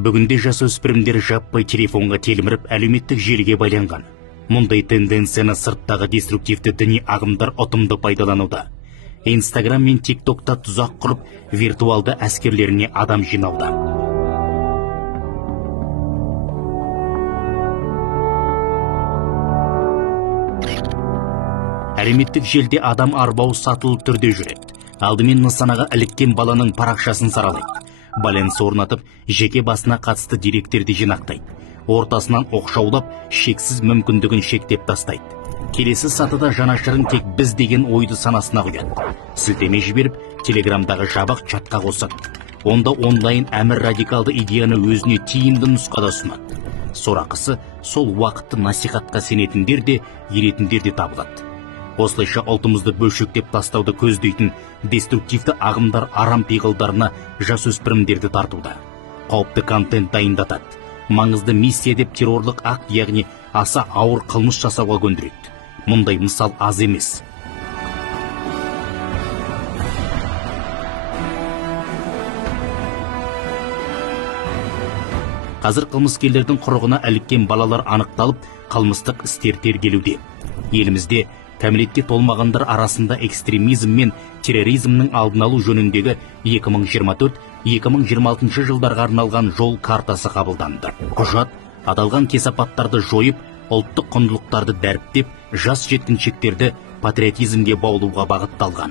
Бүгінде жасөспірімдер жаппай телефонға телміріп әлеуметтік желіге байланған. Мұндай тенденцияны сырттағы деструктивті діни ағымдар ұтымды пайдалануда. Инстаграм мен тиктокта тұзақ құрып, виртуалды әскерлеріне адам жинауда. Әлеуметтік желіде адам арбау сатылы түрде жүреді. Алдымен нысанаға іліккен баланың парақшасын саралайды. Баланс орнатып, жеке басына қатысты деректерді жинақтайды. Ортасынан оқшаулап, шексіз мүмкіндігін шектеп тастайды. Келесі сатыда жанашырын тек біз деген ойды санасына құяды. Сілтеме жіберіп, телеграмдағы жабық чатқа қосады. Онда онлайн әмір радикалды идеяны өзіне тиімді нұсқада ұсынады. Сорақысы, сол уақытты насихатқа сенетіндер де, еретіндер де табылады. Осылайша ұлтымызды бөлшектеп тастауды көздейтін деструктивті ағымдар арам пиғылдарына жасөспірімдерді тартуда. Қауіпті контент дайындатады. Маңызды миссия деп террорлық акт, яғни аса ауыр қылмыс жасауға көндіреді. Мұндай мысал аз емес. Қазір қылмыскерлердің құрығына іліккен балалар анықталып, қылмыстық істер тергелуде. Елімізде кәмелетке толмағандар арасында экстремизм мен терроризмнің алдын алу жөніндегі 2024-2026 жылдарға арналған жол картасы қабылданды. Құжат аталған кесапаттарды жойып, ұлттық құндылықтарды дәріптеп, жас жеткіншектерді патриотизмге баулуға бағытталған.